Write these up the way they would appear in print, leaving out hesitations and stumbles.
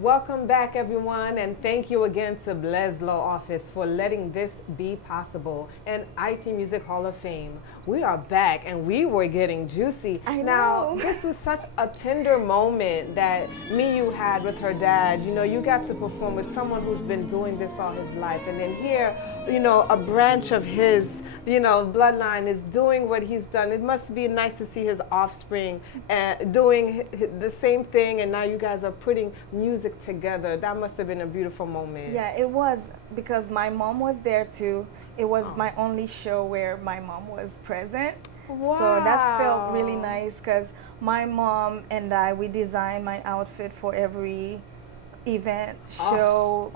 Welcome back, everyone, and thank you again to Blaise Law Office for letting this be possible. And IT Music Hall of Fame. We are back, and we were getting juicy. I Now, know. this was such a tender moment that MIU had with her dad. You know, you got to perform with someone who's been doing this all his life, and then here, you know, a branch of his, bloodline is doing what he's done. It must be nice to see his offspring doing the same thing, and now you guys are putting music together. That must have been a beautiful moment. Yeah, it was, because my mom was there too. It was my only show where my mom was present. Wow. So that felt really nice, because my mom and we designed my outfit for every event, show,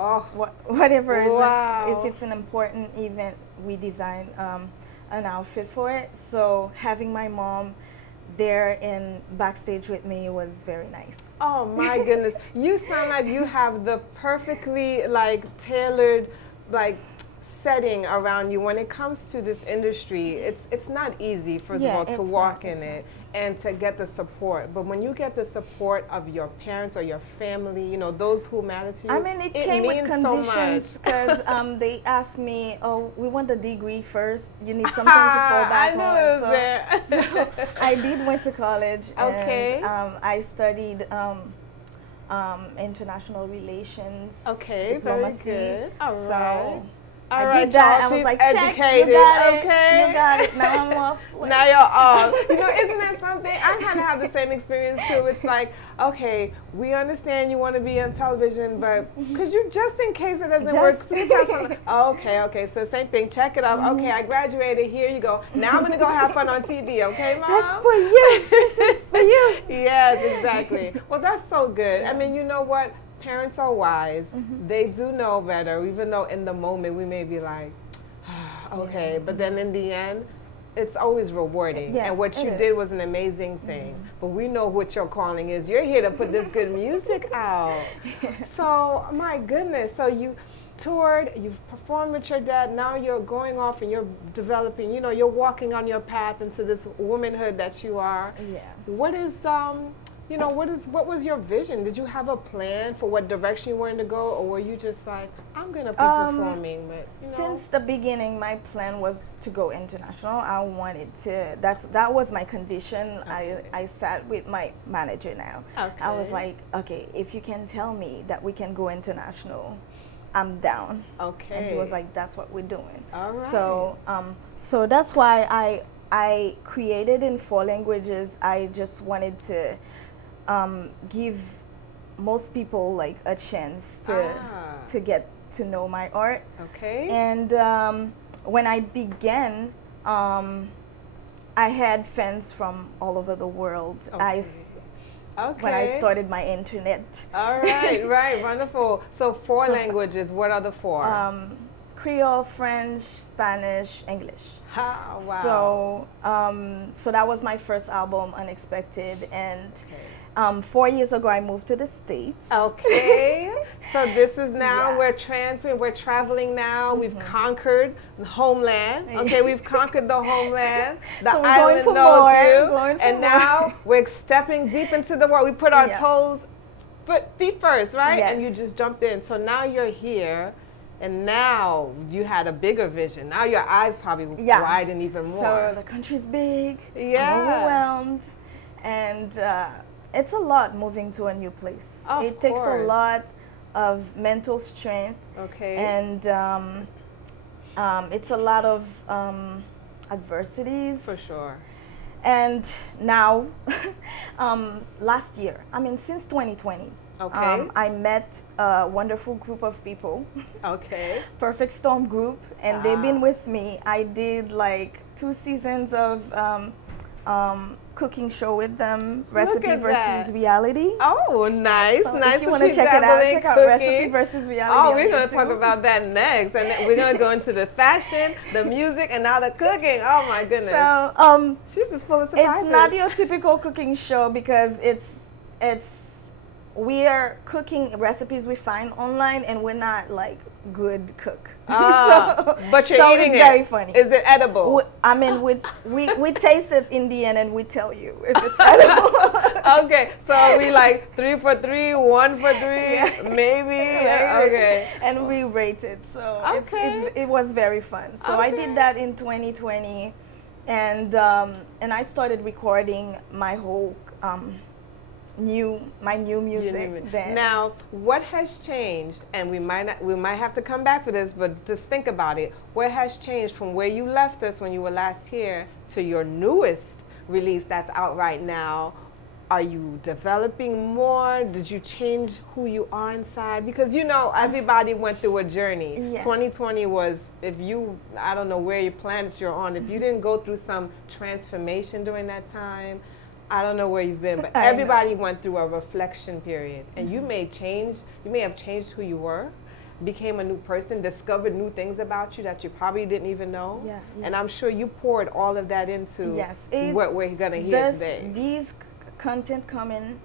whatever. Wow. If it's an important event, we design an outfit for it. So having my mom there in backstage with me was very nice. Oh my goodness. You sound like you have the perfectly tailored setting around you. When it comes to this industry, it's not easy, first of all, to walk in it and to get the support. But when you get the support of your parents or your family, those who matter to you, I mean, it came with conditions, because so they asked me, "Oh, we want the degree first. You need something to fall back I knew on." it was there. So I did went to college. Okay. And, I studied international relations. Okay, diplomacy. very good. All So right. I right, did that. y'all, I was she's like, educated. check, you got Okay. it. You got it. Now I'm off. Now you're off. Isn't that something? I kind of have the same experience too. It's like, okay, we understand you want to be on television, but could you, just in case it doesn't work, please have something. Okay. So same thing. Check it up. Okay, I graduated. Here you go. Now I'm gonna go have fun on TV. Okay, Mom? That's for you. This is for you. Yes, exactly. Well, that's so good. I mean, you know what? Parents are wise. They do know better, even though in the moment we may be like, okay, but then in the end, it's always rewarding. Yes, and what you did was an amazing thing. But we know what your calling is. You're here to put this good music out. So, my goodness. So you toured, you've performed with your dad, now you're going off and you're developing, you're walking on your path into this womanhood that you are. Yeah. What is, what was your vision? Did you have a plan for what direction you wanted to go, or were you just like, I'm gonna be performing? But since the beginning, my plan was to go international. I wanted to. That was my condition. Okay. I sat with my manager now. Okay. I was like, okay, if you can tell me that we can go international, I'm down. Okay. And he was like, that's what we're doing. All right. So that's why I created in 4 languages. I just wanted to give most people a chance to get to know my art. Okay. And when I began, I had fans from all over the world. Okay. When I started my internet. All right, right, wonderful. So 4 languages. What are the 4? Creole, French, Spanish, English. Wow. So that was my first album, Unexpected, and 4 years ago I moved to the States. Okay. So this is now we're transferring, we're traveling now. We've conquered the homeland. Okay, we've conquered the homeland. The So we're island going for knows more, you. going for And more. now we're stepping deep into the world. We put our toes, feet first, right? Yes. And you just jumped in. So now you're here. And now you had a bigger vision. Now your eyes probably widen even more. So the country's big. Yeah. I'm overwhelmed, and it's a lot moving to a new place. It takes a lot of mental strength. Okay. And it's a lot of adversities. For sure. And now, last year, since 2020. Okay. I met a wonderful group of people. Okay. Perfect Storm group, and they've been with me. I did 2 seasons of cooking show with them, Recipe versus Reality. Oh, nice, So nice. if you want to check it out, check out Recipe versus Reality. Oh, we're going to talk about that next, and then we're going to go into the fashion, the music, and now the cooking. Oh my goodness. So she's just full of surprises. it's not your typical cooking show, because we are cooking recipes we find online, and we're not good cook. But you're eating it's it. very funny. Is it edible? We taste it in the end, and we tell you if it's edible. Okay, so we like 3 for 3, 1 for 3, maybe. Okay. And we rated, so it was very fun. So I Okay. did that in 2020, and I started recording my whole new music then. Now, what has changed? And we might have to come back for this, but just think about it. What has changed from where you left us when you were last here to your newest release that's out right now? Are you developing more? Did you change who you are inside? Because you know everybody went through a journey. Yeah. 2020 was, I don't know where your planet you're on, if you didn't go through some transformation during that time, I don't know where you've been, but everybody went through a reflection period, and you may have changed who you were, became a new person, discovered new things about you that you probably didn't even know. Yeah. And I'm sure you poured all of that into what we're gonna hear today. These content coming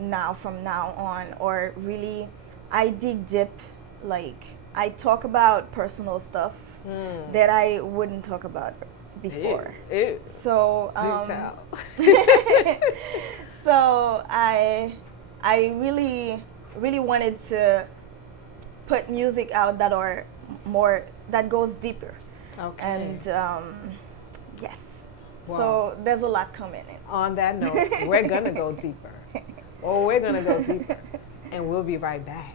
now from now on, or really I dig deep, like I talk about personal stuff that I wouldn't talk about before. Ew. So Do tell. so I really wanted to put music out that goes deeper. Okay. And yes. Wow. So there's a lot coming in. On that note, we're gonna go deeper. We're gonna go deeper, and we'll be right back.